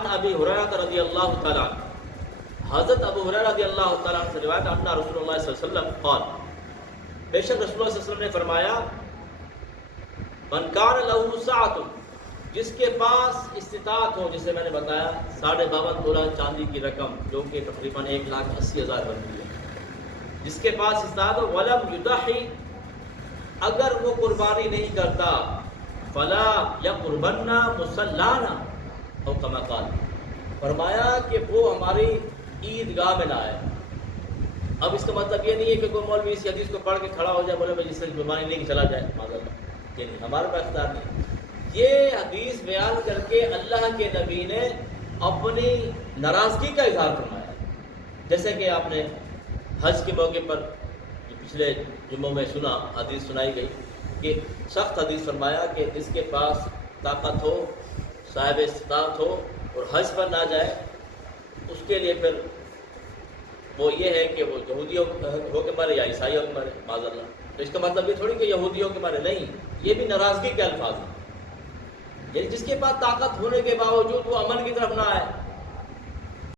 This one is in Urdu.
عن ابی ہریرہ رضی اللہ تعالیٰ عنہ، حضرت ابو ہریرہ رضی اللہ تعالیٰ عنہ سے روایت ہے، ان رسول اللہ صلی اللہ علیہ وسلم قال، بے شک رسول اللہ صلی اللہ علیہ وسلم نے فرمایا، من کان لہ سعۃ، جس کے پاس استطاعت ہو، جسے میں نے بتایا 52.5 تولہ چاندی کی رقم جو کہ تقریباً 1,80,000 بنتی ہے، جس کے پاس استطاعت ہو، ولم یضحی، اگر وہ قربانی نہیں کرتا، فلا یقربن مصلانا او کما قال، فرمایا کہ وہ ہماری عیدگاہ میں لائے۔ اب اس کا مطلب یہ نہیں ہے کہ کوئی مولوی اس حدیث کو پڑھ کے کھڑا ہو جائے، بولے میں جس سے قربانی نہیں چلا جائے، معاذ اللہ، یہ نہیں، ہمارے پاس اختیار نہیں۔ یہ حدیث بیان کر کے اللہ کے نبی نے اپنی ناراضگی کا اظہار فرمایا، جیسے کہ آپ نے حج کے موقع پر جو پچھلے جمعوں میں سنا، حدیث سنائی گئی کہ سخت حدیث فرمایا کہ جس کے پاس طاقت ہو، صاحب استطاعت ہو اور حج پر نہ جائے، اس کے لیے پھر وہ یہ ہے کہ وہ یہودیوں ہو کے مرے یا عیسائیوں کے مرے، معاذ اللہ۔ تو اس کا مطلب یہ تھوڑی کہ یہودیوں کے مرے، نہیں، یہ بھی ناراضگی کے الفاظ ہیں، یعنی جس کے پاس طاقت ہونے کے باوجود وہ عمل کی طرف نہ آئے،